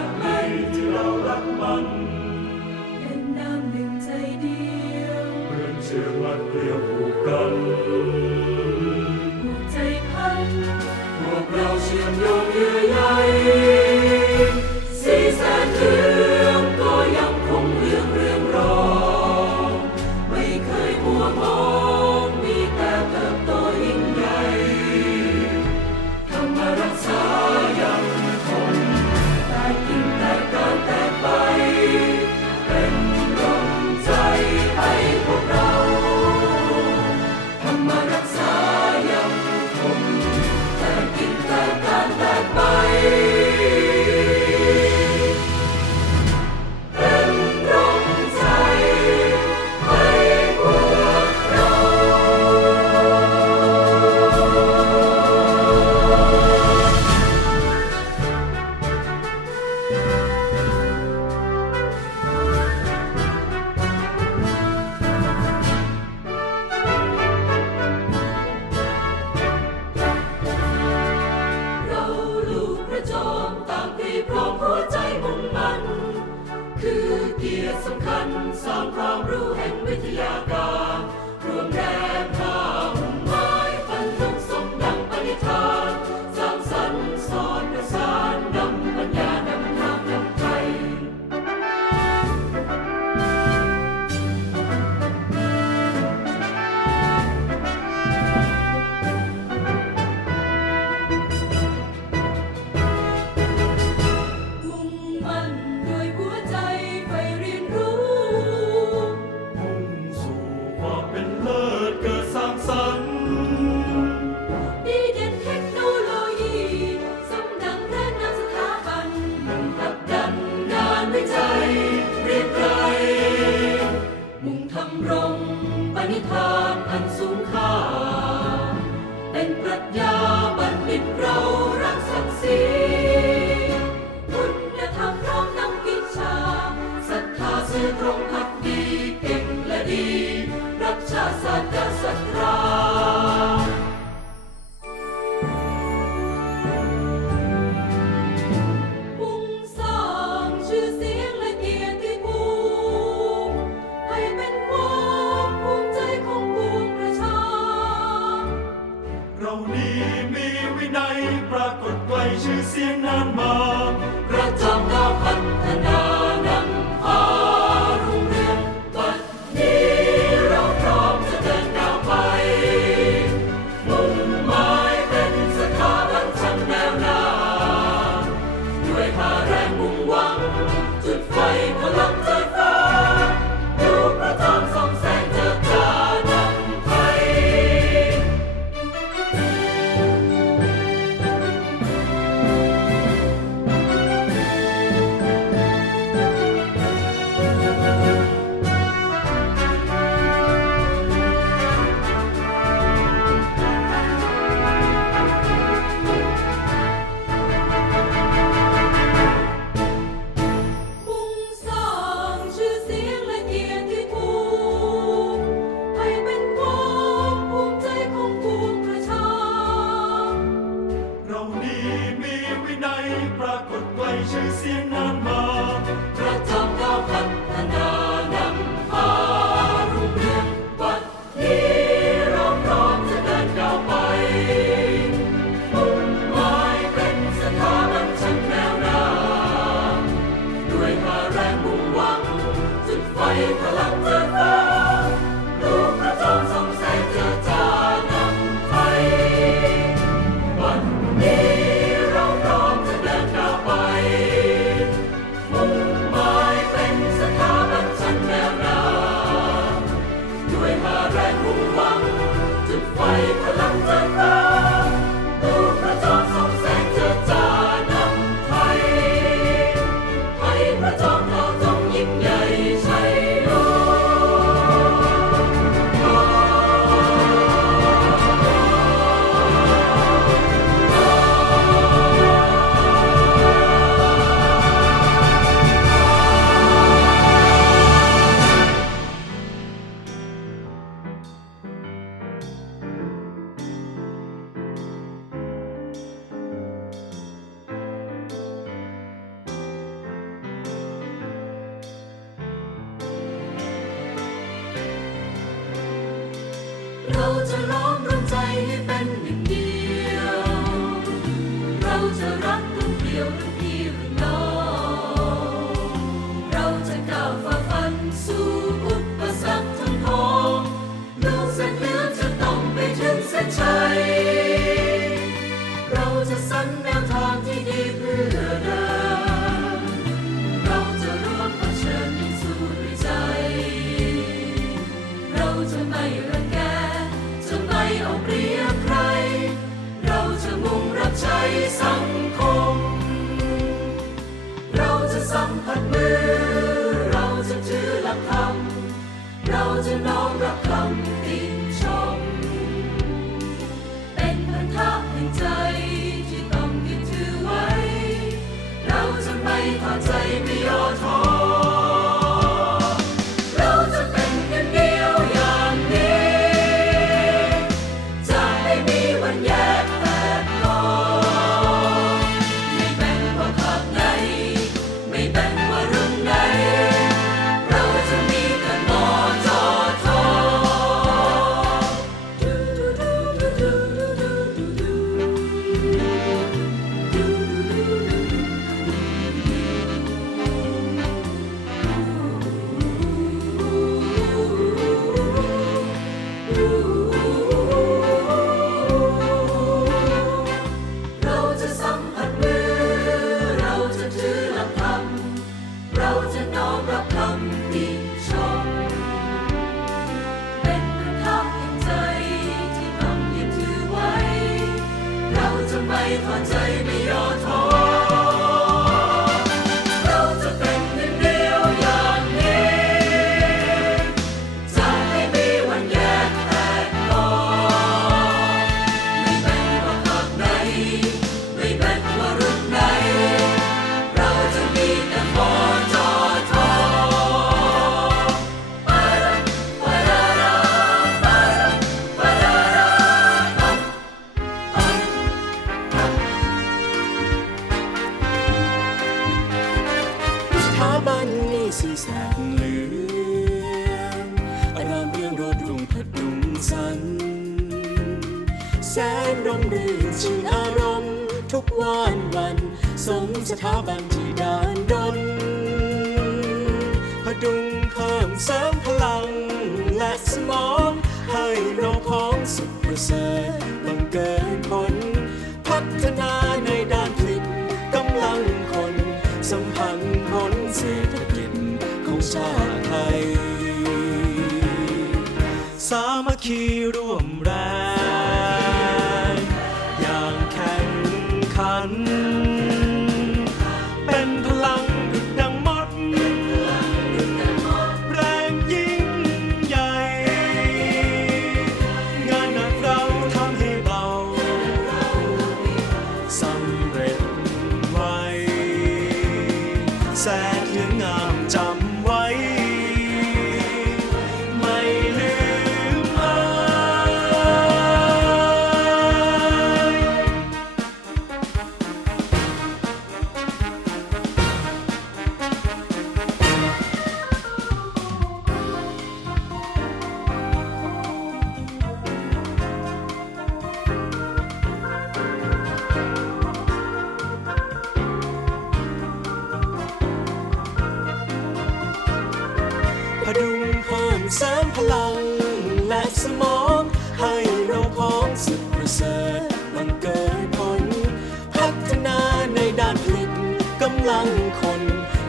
ากไหที่เรารักมัน เป็นน้ำหนึ่งใจเดียวเหมือนเชือมัดเรียวผูกกัน จะล้มร่วมใจให้เป็นหนึ่งเดียว เราจะรักทั้เดียวทั้งพี่ทั้งเราจะก้าฝันสู่อุปสรรคทั้งท้งลูกเส้นเลือดจะต้องไปถึงเส้นชั ยานดนต์พดุงเพิ่มเสริมพลังและสมองให้เราพ้องสุขประเสริฐบังเกิดผล พัฒนาในด้านผลิตกำลังคน สัมพันธ์ผลเศรษฐกิจของชาติไทย สามัคคีร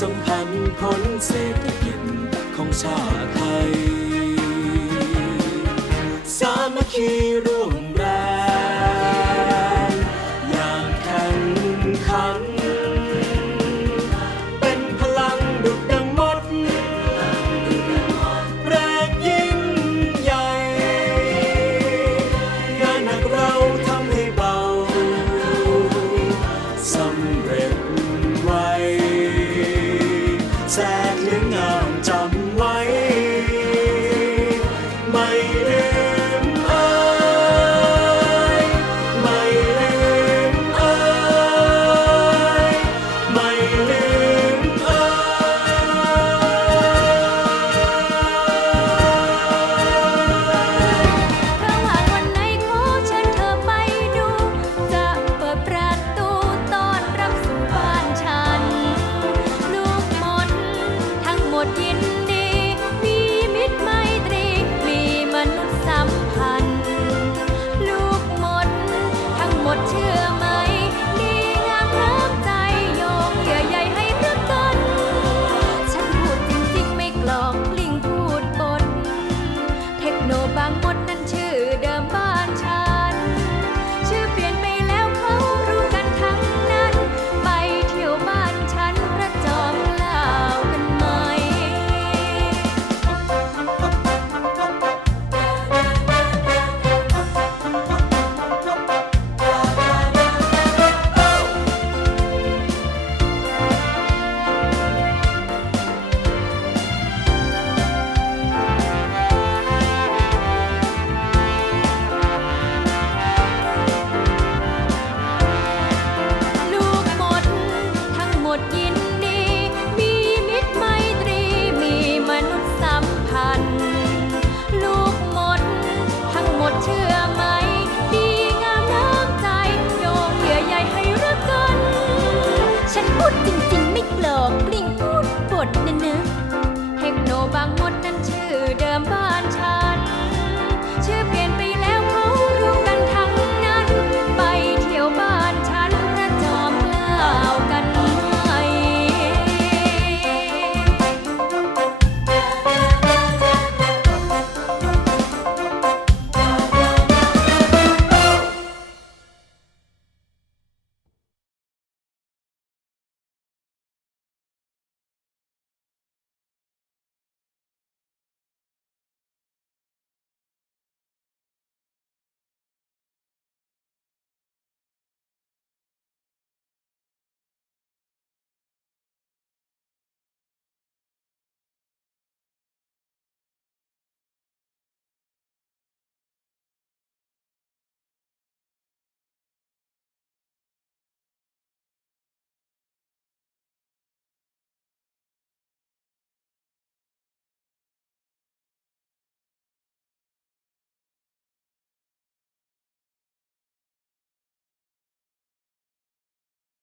สัมพันธ์ผลเศรษฐกิจของชาติไทย สามัคคี